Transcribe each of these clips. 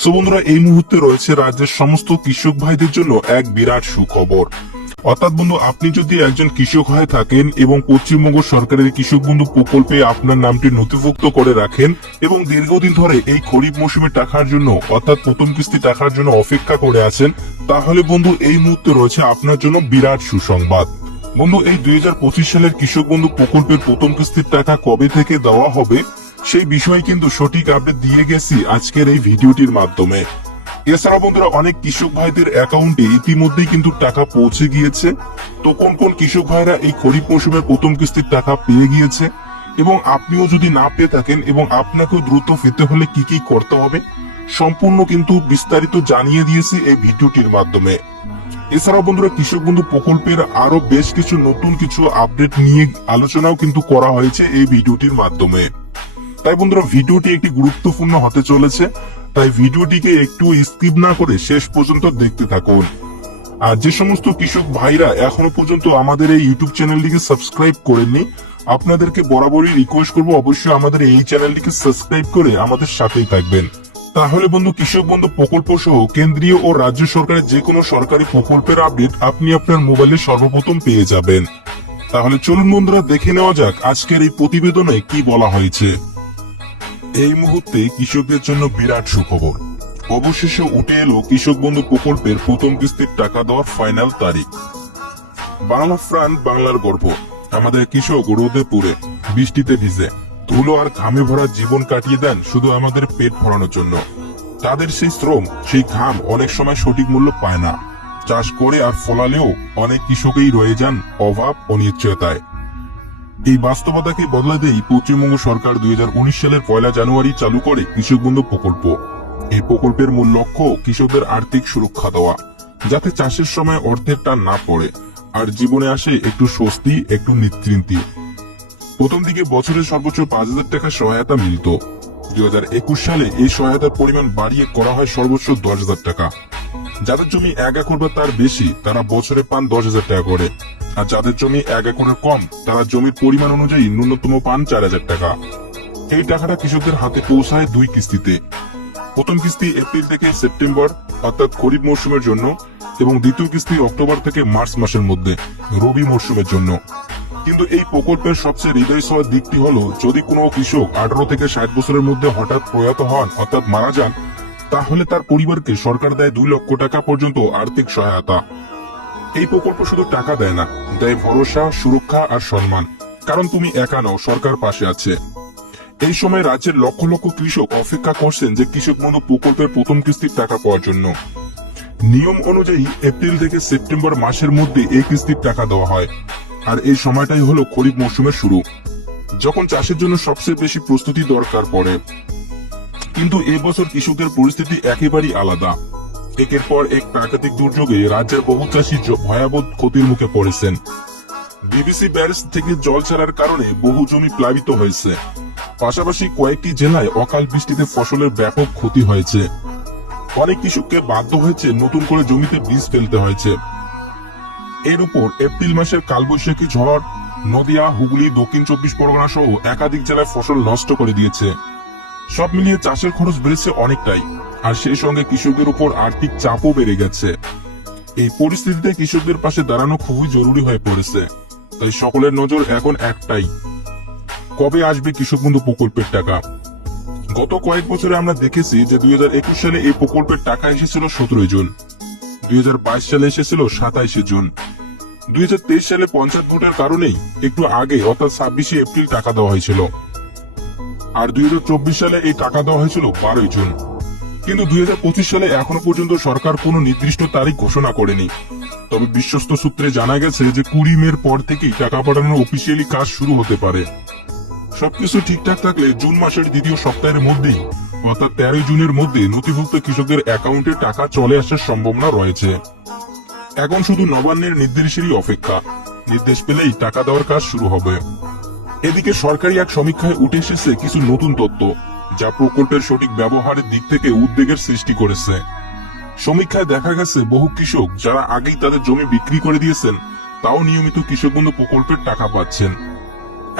So বন্ধুরা, এই মুহূর্তে রয়েছে রাজ্যের সমস্ত কৃষক ভাইদের জন্য এক বিরাট সুখবর। অর্থাৎ বন্ধু, আপনি যদি একজন কৃষক হয়ে থাকেন এবং পশ্চিমবঙ্গ সরকারের কৃষক বন্ধু প্রকল্পে আপনার নামটি নথিভুক্ত করে রাখেন এবং দীর্ঘদিন ধরে এই খরিফ মৌসুমে টাকার জন্য অর্থাৎ প্রথম কিস্তি টাকার জন্য অপেক্ষা করে আছেন, তাহলে বন্ধু এই মুহূর্তে রয়েছে আপনার জন্য বিরাট সুসংবাদ। বন্ধু, এই 2025 সালের কৃষক বন্ধু প্রকল্পের প্রথম কিস্তির টাকা কবে থেকে দেওয়া হবে সেই বিষয়ে কিন্তু সঠিক আপডেট দিয়ে গেছি আজকের এই ভিডিওটির মাধ্যমে। এছাড়া বন্ধুরা, অনেক কৃষক ভাইদের অ্যাকাউন্টে ইতিমধ্যেই কিন্তু টাকা পৌঁছে গিয়েছে। তো কোন কোন কৃষক ভাইরা এই খরিফ মৌসুমের প্রথম কিস্তির টাকা পেয়ে গিয়েছে এবং আপনিও যদি না পেয়ে থাকেন এবং আপনাকেও দ্রুত পেতে হলে কি কি করতে হবে সম্পূর্ণ কিন্তু বিস্তারিত জানিয়ে দিয়েছি এই ভিডিওটির মাধ্যমে। এছাড়াও বন্ধুরা, কৃষক বন্ধু প্রকল্পের আরো বেশ কিছু নতুন কিছু আপডেট নিয়ে আলোচনাও কিন্তু করা হয়েছে এই ভিডিওটির মাধ্যমে। তাই বন্ধুরা, ভিডিওটি একটি গুরুত্বপূর্ণ হতে চলেছে, তাই ভিডিওটিকে একটু স্কিপ না করে শেষ পর্যন্ত দেখতে থাকুন। আর যে সমস্ত কৃষক ভাইরা এখনো পর্যন্ত আমাদের এই ইউটিউব চ্যানেলটিকে সাবস্ক্রাইব করেননি, আপনাদেরকে বরাবরই রিকোয়েস্ট করবো অবশ্যই আমাদের এই চ্যানেলটিকে সাবস্ক্রাইব করে আমাদের সাথেই থাকবেন। তাহলে বন্ধু, কৃষক বন্ধু প্রকল্প সহ কেন্দ্রীয় ও রাজ্য সরকারের যে কোনো সরকারি প্রকল্পের আপডেট আপনি আপনার মোবাইলে সর্বপ্রথম পেয়ে যাবেন। তাহলে চলুন বন্ধুরা, দেখে নেওয়া যাক আজকের এই প্রতিবেদনে কি বলা হয়েছে। এই মুহূর্তে কৃষকদের জন্য বিরাট সুখবর। অবশেষে উঠে এলো কৃষক বন্ধু প্রকল্পের প্রথম কিস্তির টাকা দেওয়ার ফাইনাল তারিখ। বাংলা প্রাণ, বাংলার গর্ব। আমাদের কৃষক রোদে পুড়ে বৃষ্টিতে ভিজে ধুলো আর ঘামে ভরা জীবন কাটিয়ে দেন শুধু আমাদের পেট ভরানোর জন্য। তাদের সেই শ্রম, সেই ঘাম অনেক সময় সঠিক মূল্য পায় না। চাষ করে আর ফলালেও অনেক কৃষকই রয়ে যান অভাব অনিশ্চয়তায়। এই বাস্তবতাকে বদলাতেই পশ্চিমবঙ্গ সরকার 2019 সালের 1 জানুয়ারি চালু করে কৃষক বন্ধু প্রকল্প। এই প্রকল্পের মূল লক্ষ্য কৃষকদের আর্থিক সুরক্ষা দেওয়া, যাতে চাষের সময় অর্থের টান না পড়ে আর জীবনে আসে একটু স্বস্তি, একটু নিশ্চিন্তি। প্রথম দিকে বছরে সর্বোচ্চ 5,000 টাকা সহায়তা মিলত। 2021 সালে এই সহায়তার পরিমাণ বাড়িয়ে করা হয় সর্বোচ্চ 10,000 টাকা। যাদের জমি 1 একর বা তার বেশি তারা বছরে পান 10,000 টাকা করে, আর যাদের জমি 1 একরের কম তারা জমির পরিমাণ অনুযায়ী ন্যূনতম পান 4,000 টাকা। এই টাকাটা কৃষকদের হাতে পৌঁছায় 2 কিস্তিতে। প্রথম কিস্তি এপ্রিল থেকে সেপ্টেম্বর অর্থাৎ খরিফ মৌসুমের জন্য এবং দ্বিতীয় কিস্তি অক্টোবর থেকে মার্চ মাসের মধ্যে রবি মৌসুমের জন্য। কিন্তু এই প্রকল্পের সবচেয়ে হৃদয় ছোঁয়ার দিকটি হলো, যদি কোনো কৃষক 18 থেকে 60 বছরের মধ্যে হঠাৎ প্রয়াত হন অর্থাৎ মারা যান, তাহলে তার পরিবারকে সরকার দেয় 2 লক্ষ টাকা পর্যন্ত আর্থিক সহায়তা। এই প্রকল্প শুধু টাকা দেয় না, দেয় ভরসা, সুরক্ষা আর সম্মান। কারণ তুমি একা নও, সরকার পাশে আছে। এই সময় রাজ্যের লক্ষ লক্ষ কৃষক অপেক্ষা করছেন যে কৃষক বন্ধু প্রকল্পের প্রথম কিস্তির টাকা পাওয়ার জন্য। নিয়ম অনুযায়ী এপ্রিল থেকে সেপ্টেম্বর মাসের মধ্যে এই কিস্তির টাকা দেওয়া হয়। আর এই সময়টাই হলো খরিফ মৌসুমের শুরু, যখন চাষের জন্য সবচেয়ে বেশি প্রস্তুতি দরকার পড়ে। কিন্তু এবছর কৃষকদের পরিস্থিতি একেবারেই আলাদা। একের পর এক প্রাকৃতিক দুর্যোগে রাজ্যের বহু চাষী ভয়াবহ ক্ষতির মুখে পড়েছেন। বিবিসি ব্যারেজ থেকে জল ছাড়ার কারণে বহু জমি প্লাবিত হয়েছে। পাশাপাশি কয়েকটি জেলায় অকাল বৃষ্টিতে ফসলের ব্যাপক ক্ষতি হয়েছে। অনেক কৃষককে বাধ্য হয়েছে নতুন করে জমিতে বীজ ফেলতে হয়েছে। এর উপর এপ্রিল মাসের কালবৈশাখী ঝড় নদিয়া, হুগলি, দক্ষিণ 24 পরগনা সহ একাধিক জেলায় ফসল নষ্ট করে দিয়েছে। সব মিলিয়ে চাষের খরচ বেড়েছে অনেকটাই, আর সেই সঙ্গে কৃষকদের উপর আর্থিক চাপও বেড়ে গেছে। এই পরিস্থিতিতে কৃষকদের পাশে দাঁড়ানো খুবই জরুরি হয়ে পড়েছে। তাই সকলের নজর এখন একটাই, কবে আসবে কৃষক বন্ধু প্রকল্পের টাকা। গত কয়েক বছরে আমরা দেখেছি যে 2021 সালে এই প্রকল্পের টাকা এসেছিল 17 জুন, 2022 সালে এসেছিল 27 জুন, 2023 সালে পঞ্চায়েত ভোটের কারণেই একটু আগে অর্থাৎ 26 এপ্রিল টাকা দেওয়া হয়েছিল, আর 2024 সালে এই টাকা দেওয়া হয়েছিল 12 জুন। কিন্তু 2025 সালে এখনো পর্যন্ত সরকার কোনো নির্দিষ্ট তারিখ ঘোষণা করেনি। তবে বিশ্বস্ত সূত্রে জানা গেছে যে 20 মের পর থেকেই টাকা পাঠানোর অফিসিয়ালি কাজ শুরু হতে পারে। সবকিছু ঠিকঠাক থাকলে জুন মাসের দ্বিতীয় সপ্তাহের মধ্যেই অর্থাৎ 13 জুনের মধ্যে নথিভুক্ত কৃষকদের অ্যাকাউন্টে টাকা চলে আসার সম্ভাবনা রয়েছে। এখন শুধু নবান্নের নির্দেশেরই অপেক্ষা। নির্দেশ পেলেই টাকা দেওয়ার কাজ শুরু হবে। এদিকে সরকারি এক সমীক্ষায় উঠে এসেছে কিছু নতুন তথ্য, যা প্রকল্পের সঠিক ব্যবহারের দিক থেকে উদ্বেগের সৃষ্টি করেছে। সমীক্ষায় দেখা গেছে বহু কৃষক যারা আগেই তাদের জমি বিক্রি করে দিয়েছেন, তাও নিয়মিত কৃষক বন্ধু প্রকল্পের টাকা পাচ্ছেন।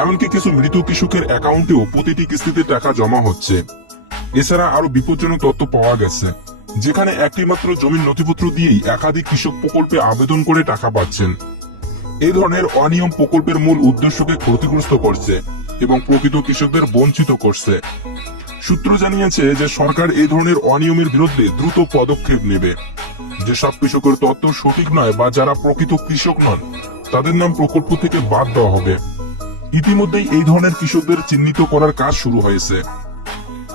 এমনকি কিছু মৃত কৃষকের অ্যাকাউন্টেও প্রতিটি কিস্তিতে টাকা জমা হচ্ছে। এছাড়া আরো বিপজ্জনক তথ্য পাওয়া গেছে, যেখানে একটি মাত্র জমির নথিপত্র দিয়েই একাধিক কৃষক প্রকল্পে আবেদন করে টাকা পাচ্ছেন। এই ধরনের অনিয়ম প্রকল্পের মূল উদ্দেশ্যকে ক্ষতিগ্রস্ত করছে এবং প্রকৃত কৃষকদের বঞ্চিত করছে। সূত্র জানিয়েছে যে সরকার এই ধরনের অনিয়মের বিরুদ্ধে দ্রুত পদক্ষেপ নেবে। যেসব কৃষকের তথ্য সঠিক নয় বা যারা প্রকৃত কৃষক নন, তাদের নাম প্রকল্প থেকে বাদ দেওয়া হবে। ইতিমধ্যেই এই ধরনের কৃষকদের চিহ্নিত করার কাজ শুরু হয়েছে।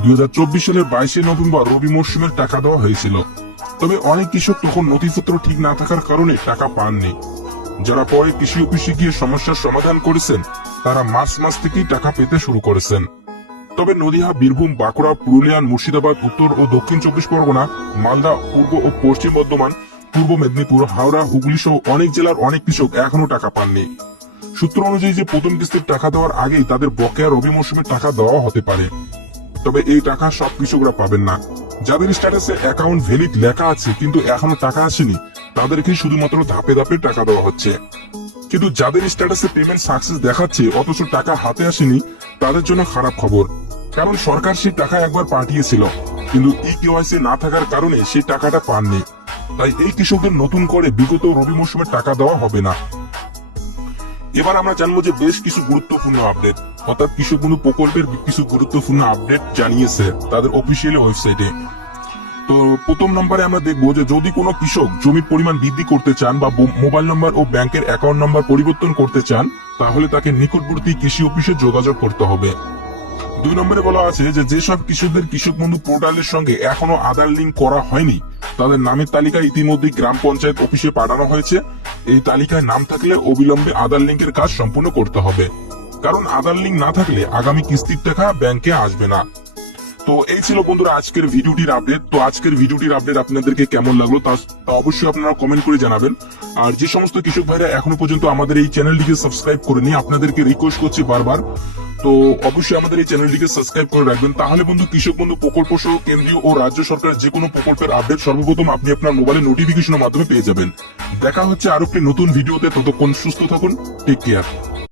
2024 সালের 22 নভেম্বর রবি মরশুমের টাকা দেওয়া হয়েছিল, তবে অনেক কৃষক তখন নথিপত্র ঠিক না থাকার কারণে টাকা পাননি। যারা পরে কৃষি অফিসে গিয়ে সমস্যার সমাধান করেছেন, তারা মার্চ মাস থেকেই টাকা পেতে শুরু করেছেন। তবে নদিয়া, বীরভূম, বাঁকুড়া, পুরুলিয়া, মুর্শিদাবাদ, উত্তর ও দক্ষিণ 24 পরগনা, মালদা, পূর্ব ও পশ্চিম বর্ধমান, পূর্ব মেদিনীপুর, হাওড়া, হুগলি সহ অনেক জেলার অনেক কৃষক এখনো টাকা পাননি। সূত্র অনুযায়ী যে প্রথম কিস্তির টাকা দেওয়ার আগেই তাদের বকেয়া রবি মৌসুমে টাকা দেওয়া হতে পারে, তবে এই টাকা সব কৃষকরা পাবেন না। যাদের স্ট্যাটাসে অ্যাকাউন্ট ভ্যালিড লেখা আছে কিন্তু এখনো টাকা আসেনি, তাদেরকে শুধুমাত্র ধাপে ধাপে টাকা দেওয়া হচ্ছে। কিন্তু যাদের স্ট্যাটাসে পেমেন্ট সাকসেস দেখাচ্ছে অথচ টাকা হাতে আসেনি, তাদের জন্য খারাপ খবর, কারণ সরকার সেই টাকা একবার পাঠিয়েছিল, কিন্তু ইকেওয়াইসি না থাকার কারণে সেই টাকাটা পাননি। তাই এই কৃষকদের নতুন করে বিগত রবি মৌসুমে টাকা দেওয়া হবে না। এবার আমরা জানবো যে বেশ কিছু গুরুত্বপূর্ণ আপডেট, অর্থাৎ কৃষক বন্ধু প্রকল্পের কিছু গুরুত্বপূর্ণ আপডেট জানিয়েছে তাদের অফিসিয়াল ওয়েবসাইটে। তো প্রথম নম্বরে আমরা দেখবো যে যদি কোনো কৃষক জমির পরিমাণ বৃদ্ধি করতে চান বা মোবাইল নম্বর ও ব্যাংকের অ্যাকাউন্ট নম্বর পরিবর্তন করতে চান, তাহলে তাকে নিকটবর্তী কৃষি অফিসে যোগাযোগ করতে হবে। 2 নম্বরে বলা আছে যে যেসব কৃষকদের কৃষক বন্ধু পোর্টালের সঙ্গে এখনো আধার লিঙ্ক করা হয়নি, তাদের নামের তালিকা ইতিমধ্যে গ্রাম পঞ্চায়েত অফিসে পাঠানো হয়েছে। এই তালিকায় নাম থাকলে অবিলম্বে আধার লিঙ্কের কাজ সম্পূর্ণ করতে হবে, কারণ আধার লিঙ্ক না থাকলে আগামী কিস্তির টাকা ব্যাংকে আসবে না। তো এই ছিল বন্ধুরা আজকের ভিডিওটির আপডেট। তো আজকের ভিডিওটির আপডেট আপনাদেরকে কেমন লাগলো তা অবশ্যই আপনারা কমেন্ট করে জানাবেন। আর যে সমস্ত কৃষক ভাইরা এখনো পর্যন্ত আমাদের এই চ্যানেলটিকে সাবস্ক্রাইব করেনি, আপনাদেরকে রিকোয়েস্ট করছি বারবার, তো অবশ্যই আমাদের এই চ্যানেলটিকে সাবস্ক্রাইব করে রাখবেন। তাহলে বন্ধু কৃষক বন্ধু প্রকল্প সহ কেন্দ্রীয় ও রাজ্য সরকারের যে কোনো প্রকল্পের আপডেট সর্বপ্রথম আপনি আপনার মোবাইলে নোটিফিকেশনের মাধ্যমে পেয়ে যাবেন। দেখা হচ্ছে আরো একটি নতুন ভিডিওতে, ততক্ষণ সুস্থ থাকুন, টেক কেয়ার।